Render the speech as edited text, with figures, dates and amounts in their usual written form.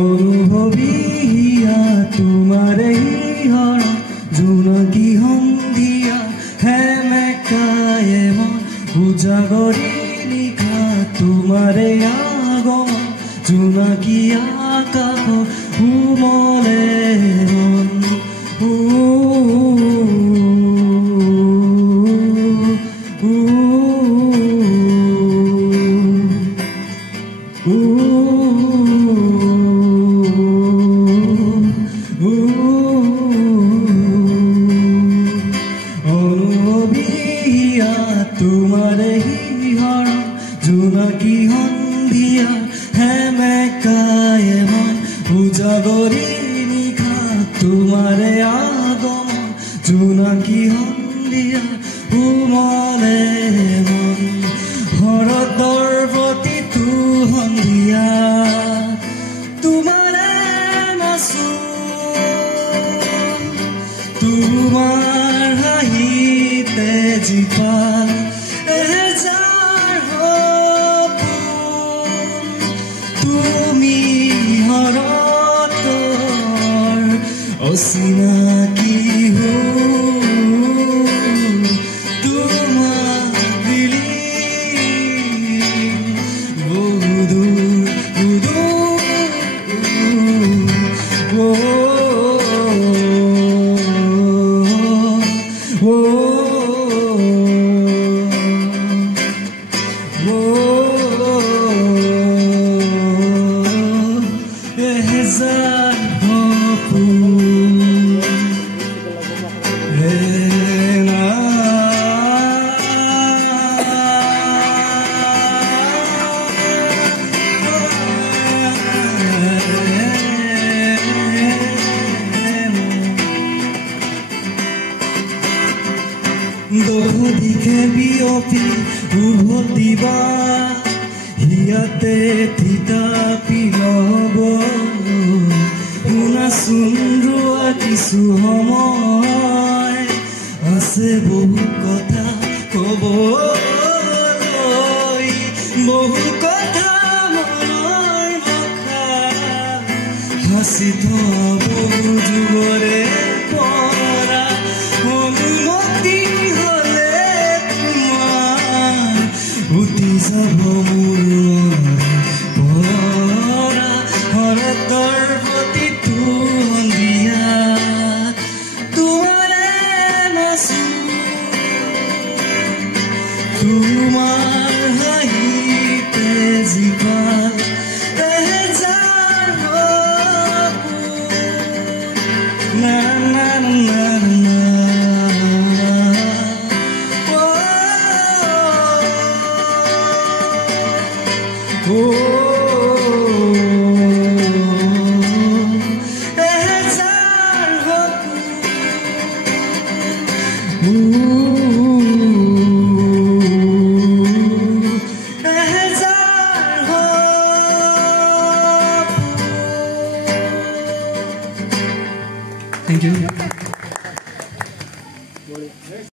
অনুভৱিয়া তোমাৰে হৰ জোনাকী সন্ধিয়া হেমেকায়ে মন উজাগৰি নিশা তোমাৰে আগমন জোনাকী আকাশ উমলে মন অনুভৱিয়া তোমাৰে হৰ জোনাকী সন্ধিয়া হেমেকায়ে মন উজাগৰি নিশা তোমাৰে আগমন জোনাকী সন্ধিয়া উমলে মন শৰতৰ প্ৰতিটো সন্ধিয়া তোমাৰে মাচোন তোমাৰ হাঁহিতে জীপাল এজাৰ সপোন তুমি শৰতৰ অচিনাকি তোমাক বিলি বহুদূৰ এহেজাৰ সপোন দহদিশে বিয়পি উভতিবা হিয়াতে থিতাপি ল'ব শুনাচোন ৰোৱা কিছু সময় আছে বহু কথা ক'বলৈ বহু কথা মনৰ ভাষা সাঁচি থোৱা বহু যুগৰে পৰা অনুমতি হ'লে তোমাৰ উঠি যাব মোৰ মনৰে পৰা শৰতৰ প্ৰতিটো সন্ধিয়া তোমাৰে মাচোন তোমাৰ হাঁহিতে জীপাল এজাৰ সপোন না না না না এজাৰ Thank you.